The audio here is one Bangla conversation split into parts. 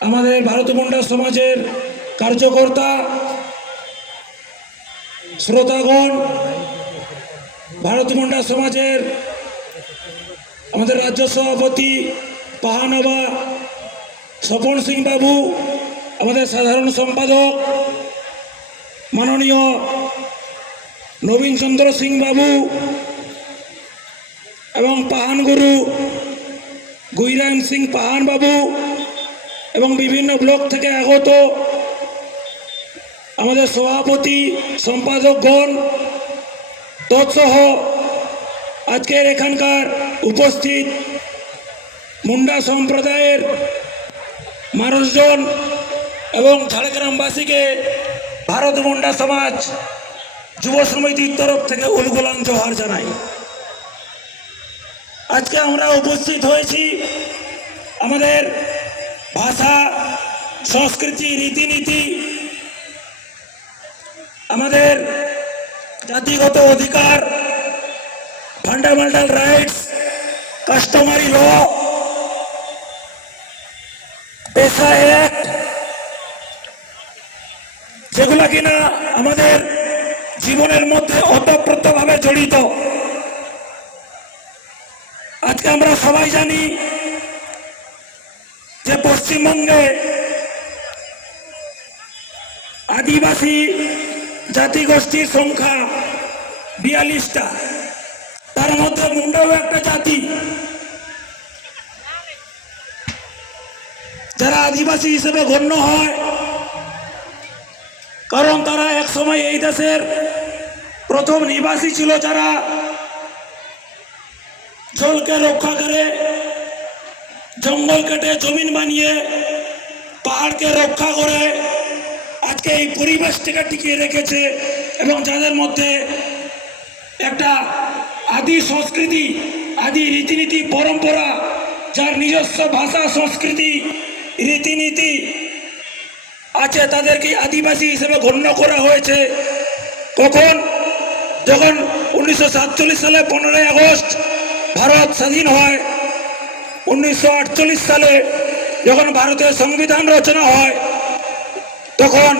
আমাদের ভারত সমাজের কার্যকর্তা, শ্রোতাগণ, ভারত মুন্ডা সমাজের আমাদের রাজ্য সভাপতি পাহানবা, স্বপন সিং বাবু, আমাদের সাধারণ সম্পাদক মাননীয় নবীন চন্দ্র সিং বাবু এবং পাহান গুরু গুইরাম সিং পাহান বাবু এবং বিভিন্ন ব্লক থেকে আগত আমাদের সভাপতি, সম্পাদকগণ, তৎসহ আজকের এখানকার উপস্থিত মুন্ডা সম্প্রদায়ের মানুষজন এবং ঝাড়গ্রামবাসীকে ভারত মুন্ডা সমাজ যুব সমিতির তরফ থেকে উলগুলান জোহার জানাই। আজকে আমরা উপস্থিত হয়েছি আমাদের ভাষা, সংস্কৃতি, রীতিনীতি, আমাদের জাতিগত অধিকার ফান্ডামেন্টাল রাইটস কাস্টমারি ল পেশা অ্যাক্ট যেগুলো কিনা আমাদের জীবনের মধ্যে অতপ্রতভাবে জড়িত। আজকে আমরা সবাই জানি যে পশ্চিমবঙ্গে আদিবাসী জাতিগোষ্ঠীর সংখ্যা বিয়াল্লিশটা, তার মধ্যে মুন্ডাও একটা জাতি। যারা আদিবাসী হিসেবে গণ্য হয়, কারণ তারা এক সময় এই দেশের প্রথম নিবাসী ছিল যারা জলকে রক্ষা করে জঙ্গল কেটে জমিন বানিয়ে পাহাড়কে রক্ষা করে আজকে এই পরিবেশটিকে টিকিয়ে রেখেছে এবং যাদের মধ্যে একটা আদি সংস্কৃতি, আদি রীতিনীতি, পরম্পরা, যার নিজস্ব ভাষা, সংস্কৃতি, রীতিনীতি আছে, তাদেরকে আদিবাসী হিসেবে গণ্য করা হয়েছে। কখন? যখন উনিশশো সাতচল্লিশ সালে পনেরোই আগস্ট ভারত স্বাধীন হয় উনিশশো আটচল্লিশ সালে যখন ভারতীয় সংবিধান রচনা হয়, তখন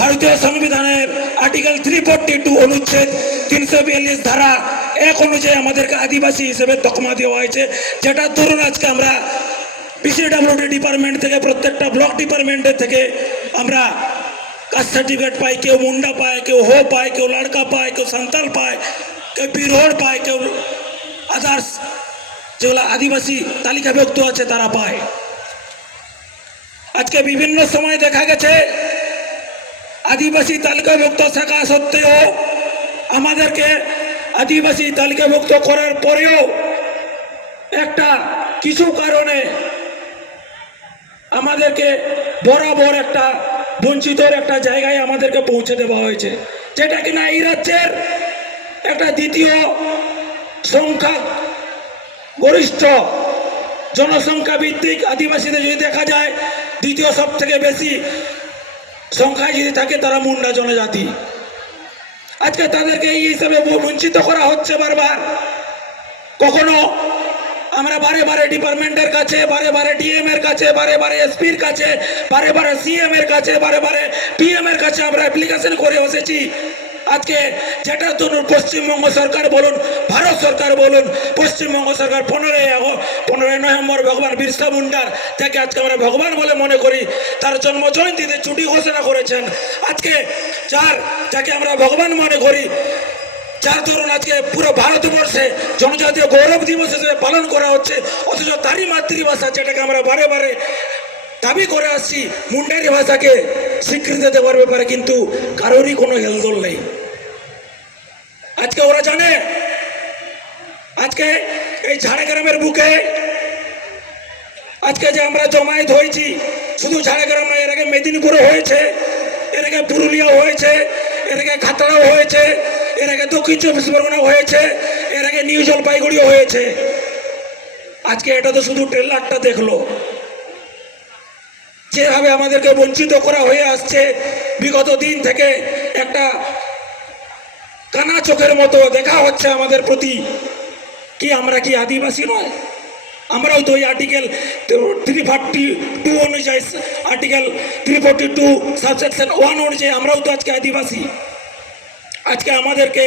ভারতীয় সংবিধানের আর্টিকেল থ্রি ফোরটি টু অনুচ্ছেদ তিনশো বিয়াল্লিশ ধারা এক অনুযায়ী আমাদেরকে আদিবাসী হিসেবে তকমা দেওয়া হয়েছে। যেটা ধরুন আজকে আমরা পিসিডাব্লিউডি ডিপার্টমেন্ট থেকে, প্রত্যেকটা ব্লক ডিপার্টমেন্টের থেকে আমরা কাস্ট সার্টিফিকেট পাই, কেউ মুন্ডা পায়, কেউ হো পায়, কেউ লড়কা পায়, কেউ সান্তাল পায়, কেউ পিরোড় পায়, কেউ আদার্স যেগুলো আদিবাসী তালিকাভুক্ত আছে তারা পায়। আজকে বিভিন্ন সময় দেখা গেছে, আদিবাসী তালিকাভুক্ত থাকা সত্ত্বেও আমাদেরকে আদিবাসী তালিকাভুক্ত করার পরেও একটা কিছু কারণে আমাদেরকে বরাবর একটা বঞ্চিতর একটা জায়গায় আমাদেরকে পৌঁছে দেওয়া হয়েছে। যেটা কিনা এই রাজ্যের একটা দ্বিতীয় সংখ্যা গরিষ্ঠ জনসংখ্যা ভিত্তিক আদিবাসীদের যদি দেখা যায়, দ্বিতীয় সব থেকে বেশি সংখ্যায় যদি থাকে, তারা মুন্ডা জনজাতি। আজকে তাদেরকে এই হিসাবে বঞ্চিত করা হচ্ছে বারবার। কখনো আমরা বারে বারে ডিপার্টমেন্টের কাছে, বারে বারে ডিএম এর কাছে, বারে বারে এসপির কাছে, বারে বারে সিএম এর কাছে, বারে বারে পিএম এর কাছে আমরা অ্যাপ্লিকেশন করে বসেছি। আজকে যেটার জন্য পশ্চিমবঙ্গ সরকার বলুন, ভারত সরকার বলুন, পশ্চিমবঙ্গ সরকার পনেরোই পনেরোই নভেম্বর ভগবান বিরসা মুন্ডার যাকে আজকে আমরা ভগবান বলে মনে করি, তার জন্ম জয়ন্তীতে ছুটি ঘোষণা করেছেন। আজকে যার, যাকে আমরা ভগবান মনে করি, যার ধরুন আজকে পুরো ভারতবর্ষে জনজাতীয় গৌরব দিবস হিসেবে পালন করা হচ্ছে, অথচ তারই মাতৃভাষা যেটাকে আমরা বারে বারে দাবি করে আসছি, মুন্ডারি ভাষাকে স্বীকৃতি দেওয়ার ব্যাপারে কিন্তু কারোরই কোনো হেলদোল নেই। আজকে ওরা জানে। আজকে এই ঝাড়গ্রামের বুকে, আজকে যে আমরা জমায়েত হয়েছি, শুধু ঝাড়গ্রাম না এর আগে মেদিনীপুরে হয়েছে, এর আগে পুরুলিয়া হয়েছে, এর আগে খাতড়াও হয়েছে, এর আগে দক্ষিণ চব্বিশ পরগনা হয়েছে, এর আগে নিউ জলপাইগুড়িও হয়েছে। আজকে এটা তো শুধু ট্রেলারটা দেখল। যেভাবে আমাদেরকে বঞ্চিত করা হয়ে আসছে, বিগত দিন থেকে একটা কানা চোখের মতো দেখা হচ্ছে আমাদের প্রতি। কি আমরা কি আদিবাসী নয়? আমরাও তো ওই আর্টিকেল থ্রি ফার্টি টু অনুযায়ী article three forty two subsection one অনুযায়ী আমরাও তো আজকে আদিবাসী। আজকে আমাদেরকে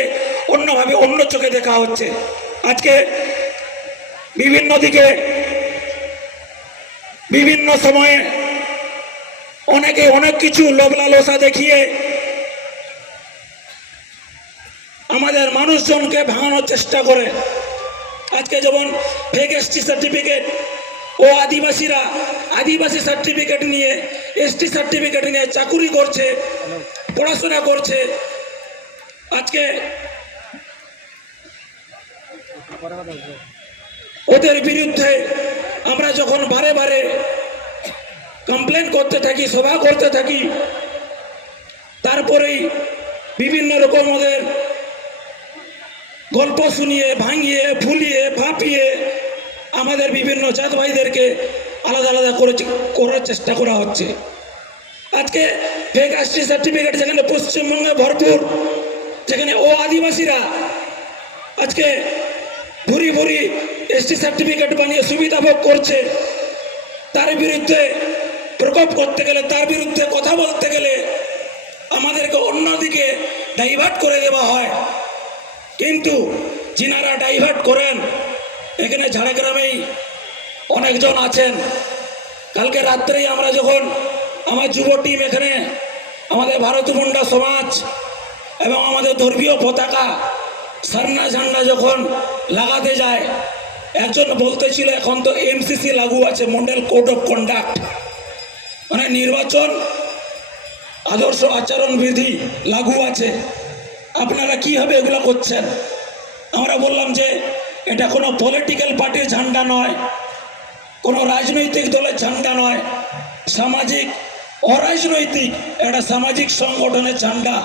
অন্যভাবে, অন্য চোখে দেখা হচ্ছে। আজকে বিভিন্ন দিকে, বিভিন্ন সময়ে অনেকে অনেক কিছু লোভ লালসা দেখিয়ে মানুষজনকে ভাঙানোর চেষ্টা করে। আজকে যেমন ফেক এসটি সার্টিফিকেট ও আদিবাসীরা আদিবাসী সার্টিফিকেট নিয়ে এসটি সার্টিফিকেট নিয়ে চাকুরি করছে, পড়াশোনা করছে, আজকে ওদের বিরুদ্ধে আমরা যখন বারে বারে কমপ্লেন করতে থাকি, সভা করতে থাকি, তারপরেই বিভিন্ন রকম ওদের গল্প শুনিয়ে, ভাঙিয়ে, ফুলিয়ে, ফাঁপিয়ে আমাদের বিভিন্ন জাত ভাইদেরকে আলাদা আলাদা করে করার চেষ্টা করা হচ্ছে। আজকে ফেক এসটি সার্টিফিকেট যেখানে পশ্চিমবঙ্গে ভরপুর, যেখানে ও আদিবাসীরা আজকে ভুরি ভুরি এসটি সার্টিফিকেট বানিয়ে সুবিধা ভোগ করছে। তার বিরুদ্ধে প্রকোপ করতে গেলে, তার বিরুদ্ধে কথা বলতে গেলে আমাদেরকে অন্যদিকে ডাইভার্ট করে দেওয়া হয়। কিন্তু যিনারা ডাইভার্ট করেন, এখানে ঝাড়গ্রামেই অনেকজন আছেন। কালকে রাত্রেই আমরা যখন আমার যুব টিম এখানে আমাদের ভারত মুন্ডা সমাজ এবং আমাদের ধর্মীয় পতাকা সান্না ঝান্ডা যখন লাগাতে যায়, একজন বলতেছিল, এখন তো এমসিসি লাগু আছে, মন্ডল কোড অফ কন্ডাক্ট। মানে নির্বাচন, আদর্শ আচরণ বিধি লাগু আছে। আপনারা কীভাবে এগুলো করছেন? আমরা বললাম যে এটা কোনো পলিটিক্যাল পার্টির ঝান্ডা নয়, কোনো রাজনৈতিক দলের ঝান্ডা নয়, সামাজিক, অরাজনৈতিক একটা সামাজিক সংগঠনের ঝান্ডা।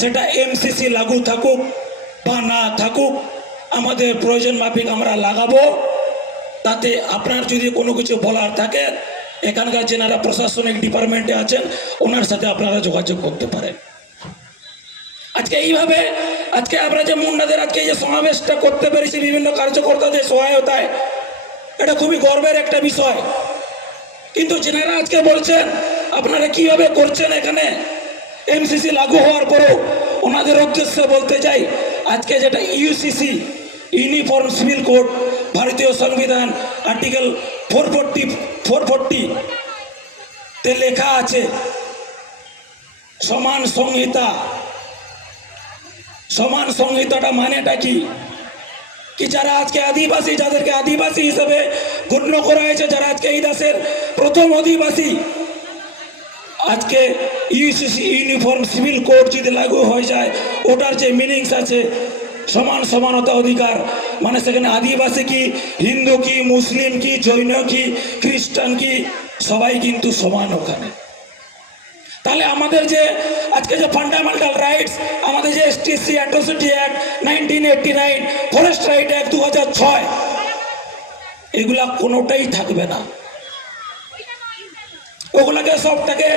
সেটা এমসিসি লাগু থাকুক বা না থাকুক, আমাদের প্রয়োজন মাফিক আমরা লাগাবো। তাতে আপনার যদি কোনো কিছু বলার থাকে, এখানকার যেনারা প্রশাসনিক ডিপার্টমেন্টে আছেন, ওনার সাথে আপনারা যোগাযোগ করতে পারেন। আজকে এইভাবে আজকে আমরা যে মুন্ডাদের আজকে এই যে সমাবেশটা করতে পেরেছি বিভিন্ন কার্যকর্তাদের সহায়তায়, এটা খুবই গর্বের একটা বিষয়। কিন্তু যেনারা আজকে বলছেন, আপনারা কীভাবে করছেন এখানে? এমসিসি লাগু হওয়ার পরেও ওনাদের উদ্দেশ্যে বলতে চাই, আজকে যেটা ইউসিসি, ইউনিফর্ম সিভিল কোড, ভারতীয় সংবিধান, article four forty four forty তে লেখা আছে, সমান সংহিতা। সমান সংহিতাটা মানেটা কি? কি যারা আজকে আদিবাসী, যাদেরকে আদিবাসী হিসেবে গণ্য করা হয়েছে, যারা আজকে এই দেশের প্রথম আদিবাসী, আজকে ইউসিসি ইউনিফর্ম সিভিল কোড যদি লাগু হয়ে যায়, ওটার যে মিনিংস আছে, সমান সমানতা অধিকার মানে সেখানে আদিবাসী কি, হিন্দু কি, মুসলিম কি, জৈন কি, খ্রিস্টান কি, সবাই কিন্তু সমান ওখানে। তাহলে আমাদের যে আজকে যে ফান্ডামেন্টাল রাইটস আমাদের যে STC atrocity act nineteen eighty nine forest right act দু হাজার ছয় এগুলা কোনোটাই থাকবে না। ওগুলাকে সবটাকে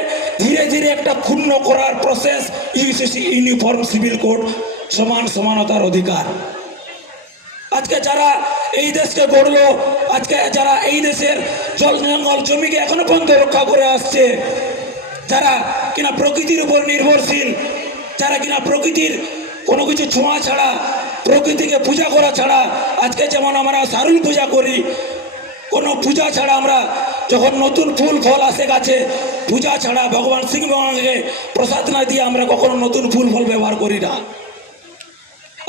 ধীরে ধীরে একটা ক্ষুণ্ণ করার process UCC uniform civil code সমান সমানতার অধিকার। আজকে যারা এই দেশকে গড়লো, আজকে যারা এই দেশের জল জঙ্গল জমিকে এখনও পর্যন্ত রক্ষা করে আসছে যারা কিনা প্রকৃতির উপর নির্ভরশীল, যারা কিনা প্রকৃতির কোনো কিছু ছোঁয়া ছাড়া, প্রকৃতিকে পূজা করা ছাড়া, আজকে যেমন আমরা সারুল পূজা করি, কোনো পূজা ছাড়া আমরা যখন নতুন ফুল, ফল আসে গাছে, পূজা ছাড়া ভগবান সিং ভগবানকে প্রসাদ না দিয়ে আমরা কখনো নতুন ফুল, ফল ব্যবহার করি না।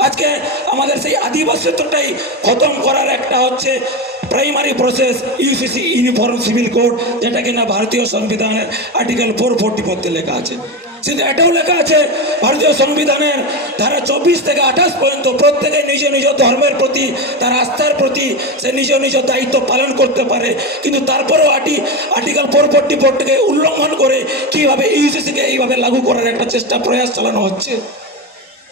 আজকে আমাদের সেই আদিবাসীত্বটাই খতম করার একটা হচ্ছে primary process UCC uniform civil code যেটা কিনা ভারতীয় সংবিধানের আর্টিকেল ফোর ফোরটি পড়তে লেখা আছে। কিন্তু এটাও লেখা আছে, ভারতীয় সংবিধানের ধারা চব্বিশ থেকে আঠাশ পর্যন্ত প্রত্যেকে নিজ নিজ ধর্মের প্রতি, তার আস্থার প্রতি সে নিজ নিজ দায়িত্ব পালন করতে পারে। কিন্তু তারপরেও আটি আর্টিকেল ফোর ফোরটি ফোরটিকে উল্লঙ্ঘন করে কীভাবে ইউসিসিকে এইভাবে লাগু করার একটা চেষ্টা, প্রয়াস চালানো হচ্ছে?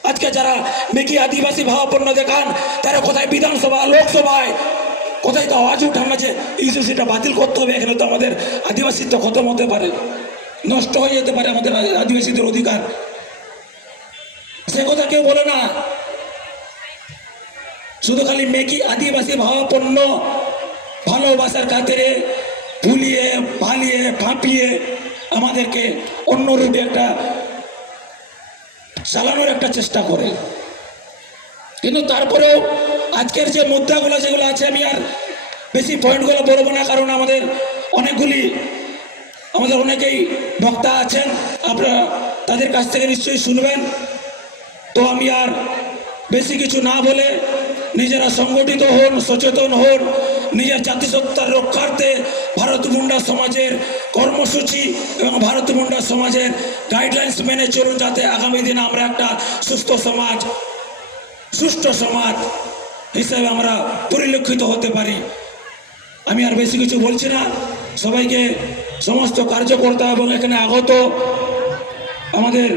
আজকে যারা মেকি আদিবাসী ভাবাপন্ন দেখান, তারা কোথায় বিধানসভা, লোকসভায় কোথায় তো আওয়াজ উঠান না যে ইউসিসিটা বাতিল করতে হবে, এখানে তো আমাদের আদিবাসীত্ব খতম হতে পারে, নষ্ট হয়ে যেতে পারে আমাদের আদিবাসীদের অধিকার। সে কথা কেউ বলে না। শুধু খালি মেকি আদিবাসী ভাবাপন্ন ভালোবাসার খাতিরে ভুলিয়ে পালিয়ে ফাঁপিয়ে আমাদেরকে অন্য রূপে একটা চালানোর একটা চেষ্টা করে। কিন্তু তারপরেও আজকের যে মুদ্রাগুলো যেগুলো আছে, আমি আর বেশি পয়েন্টগুলো বলব না, কারণ আমাদের অনেকগুলি, আমাদের অনেকেই বক্তা আছেন, আপনারা তাদের কাছ থেকে নিশ্চয়ই শুনবেন। তো আমি আর বেশি কিছু না বলে নিজেরা সংগঠিত হন, সচেতন হন, নিজের জাতিসত্তার রক্ষার্থে ভারত মুন্ডা সমাজের কর্মসূচি এবং ভারত মুন্ডা সমাজের গাইডলাইন্স মেনে চলুন, যাতে আগামী দিনে আমরা একটা সুস্থ সমাজ সুষ্ঠু সমাজ হিসেবে আমরা পরিলক্ষিত হতে পারি। আমি আর বেশি কিছু বলছি না। সবাইকে সমস্ত কার্যকর্তা এবং এখানে আগত আমাদের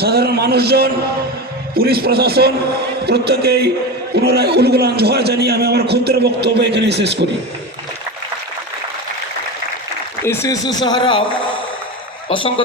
সাধারণ মানুষজন, পুলিশ প্রশাসন প্রত্যেকেই পুনরায় উলগুলান জোহার জানিয়ে আমি আমার ক্ষুদ্র বক্তব্য এখানে শেষ করি। এস সাহারা, অসংখ্য